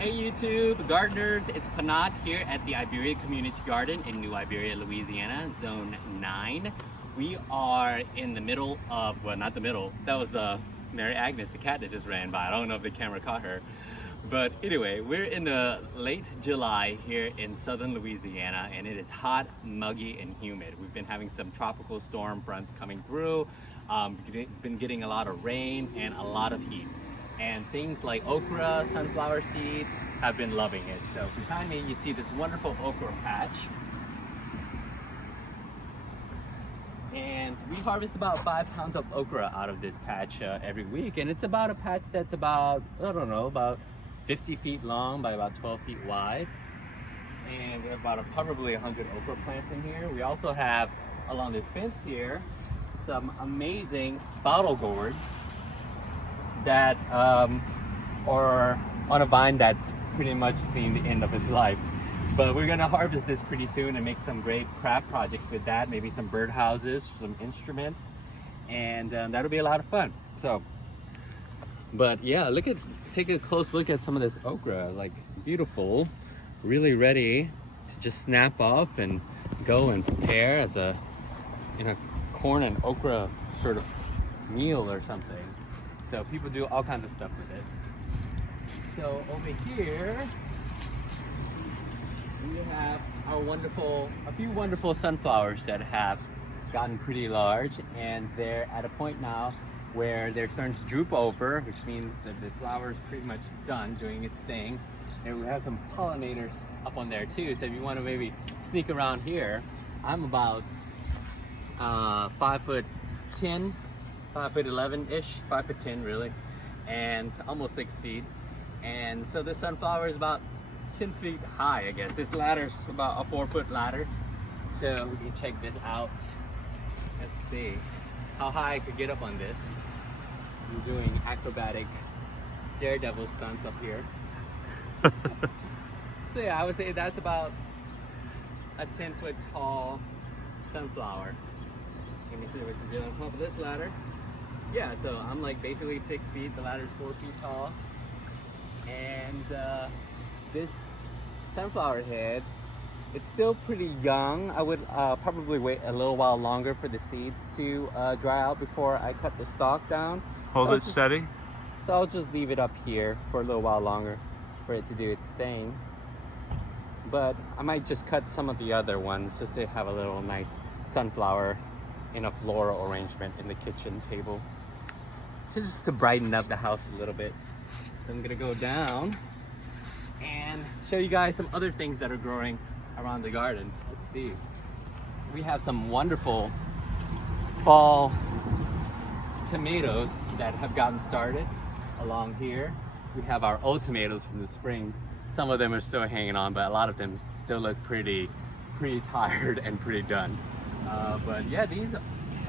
Hey YouTube gardeners, it's Phanat here at the Iberia Community Garden in New Iberia, Louisiana, Zone 9. We are in the middle of, well, not the middle, that was Mary Agnes, the cat that just ran by. I don't know if the camera caught her. But anyway, we're in the late July here in southern Louisiana, and it is hot, muggy, and humid. We've been having some tropical storm fronts coming through, been getting a lot of rain and a lot of heat. And things like okra, sunflower seeds have been loving it. So behind me you see this wonderful okra patch. And we harvest about 5 pounds of okra out of this patch every week. And it's about a patch that's about, I don't know, about 50 feet long by about 12 feet wide. And we have about probably 100 okra plants in here. We also have, along this fence here, some amazing bottle gourds that are on a vine that's pretty much seen the end of its life. But we're gonna harvest this pretty soon and make some great craft projects with that, maybe some bird houses, some instruments, and that'll be a lot of fun. So, but yeah, take a close look at some of this okra, like beautiful, really ready to just snap off and go and prepare as a corn and okra sort of meal or something. So people do all kinds of stuff with it. So over here, we have a few wonderful sunflowers that have gotten pretty large, and they're at a point now where they're starting to droop over, which means that the flower is pretty much done doing its thing. And we have some pollinators up on there too. So if you want to maybe sneak around here, I'm about 5'10", 5'11"-ish, 5'10" really, and almost 6 feet. And so this sunflower is about 10 feet high, I guess. This ladder's about a 4-foot ladder. So we can check this out. Let's see how high I could get up on this. I'm doing acrobatic daredevil stunts up here. So yeah, I would say that's about a 10-foot tall sunflower. Let me see if I can get on top of this ladder. Yeah, so I'm like basically 6 feet. The ladder's 4 feet tall. And this sunflower head, it's still pretty young. I would probably wait a little while longer for the seeds to dry out before I cut the stalk down. Hold it steady. So I'll just leave it up here for a little while longer for it to do its thing. But I might just cut some of the other ones just to have a little nice sunflower in a floral arrangement in the kitchen table. So just to brighten up the house a little bit. So I'm gonna go down and show you guys some other things that are growing around the garden. Let's see. We have some wonderful fall tomatoes that have gotten started along here. We have our old tomatoes from the spring. Some of them are still hanging on, but a lot of them still look pretty tired and pretty done. But yeah, these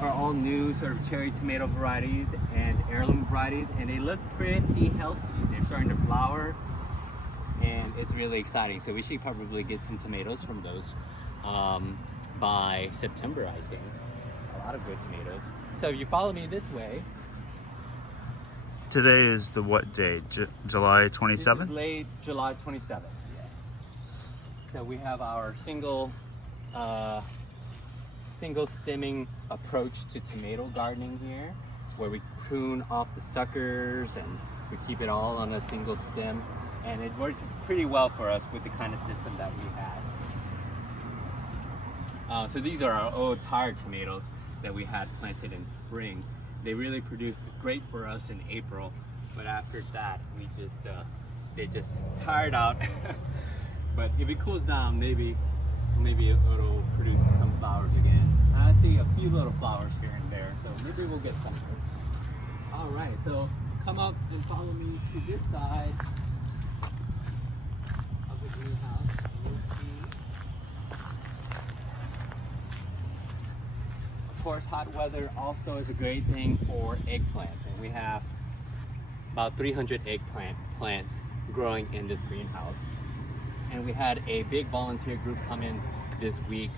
are all new sort of cherry tomato varieties and heirloom varieties, and they look pretty healthy. They're starting to flower, and it's really exciting. So we should probably get some tomatoes from those by September, I think. A lot of good tomatoes. So if you follow me this way. Today is the what day? July 27th? This is late July 27th, yes. So we have our single stemming approach to tomato gardening here, where we prune off the suckers and we keep it all on a single stem, and it works pretty well for us with the kind of system that we had. So these are our old tired tomatoes that we had planted in spring. They really produced great for us in April, but after that they just tired out. But if it cools down, maybe it'll produce some flowers again. I see a few little flowers here and there, so maybe we'll get some. All right, so come up and follow me to this side of the greenhouse. You'll see. Of course, hot weather also is a great thing for eggplants, and we have about 300 eggplant plants growing in this greenhouse. And we had a big volunteer group come in this week,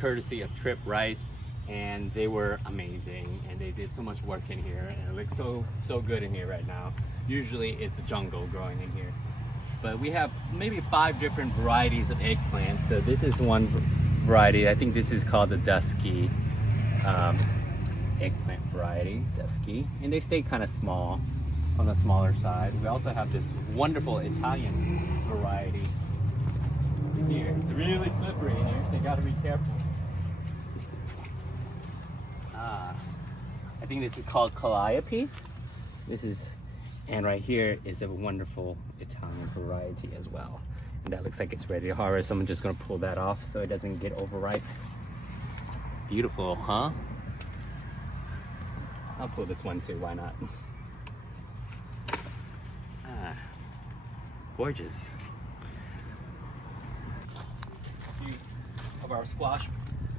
courtesy of Trip Right, and they were amazing, and they did so much work in here, and it looks so good in here right now. Usually it's a jungle growing in here. but we have maybe 5 different varieties of eggplants. So this is one variety. I think this is called the dusky eggplant variety, dusky, and they stay kind of small, on the smaller side. We also have this wonderful Italian variety here. It's really slippery in here, so you gotta be careful. I think this is called Calliope. This is, and right here is a wonderful Italian variety as well. And that looks like it's ready to harvest, so I'm just gonna pull that off so it doesn't get overripe. Beautiful, huh? I'll pull this one too, why not? Gorgeous.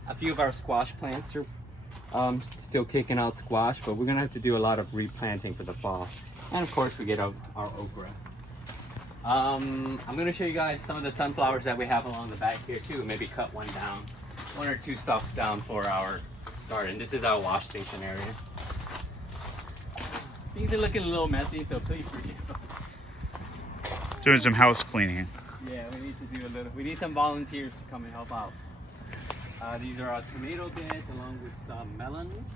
A few of our squash plants are still kicking out squash, but we're gonna have to do a lot of replanting for the fall. And of course we get our okra. I'm gonna show you guys some of the sunflowers that we have along the back here too. Maybe cut one or two stalks down for our garden. This is our wash station area. Things are looking a little messy, so please forgive us. Doing some house cleaning. Yeah, we need to do a little. We need some volunteers to come and help out. These are our tomato beds along with some melons,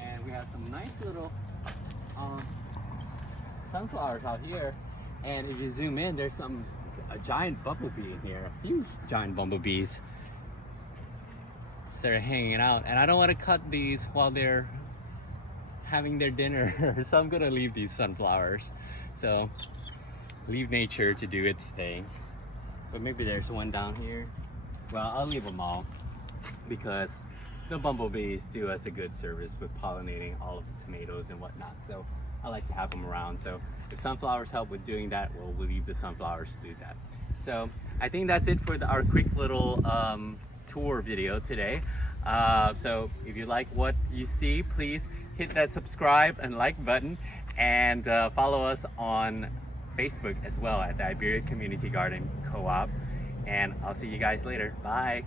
and we have some nice little sunflowers out here. And if you zoom in, there's a giant bumblebee in here. A few giant bumblebees that are hanging out, and I don't want to cut these while they're having their dinner, so I'm gonna leave these sunflowers. So leave nature to do its thing. But maybe there's one down here. Well, I'll leave them all because the bumblebees do us a good service with pollinating all of the tomatoes and whatnot. So I like to have them around. So if sunflowers help with doing that, we'll leave the sunflowers to do that. So I think that's it for our quick little tour video today. So if you like what you see, please hit that subscribe and like button, and follow us on Facebook as well at the Iberia Community Garden Co-op. And I'll see you guys later. Bye.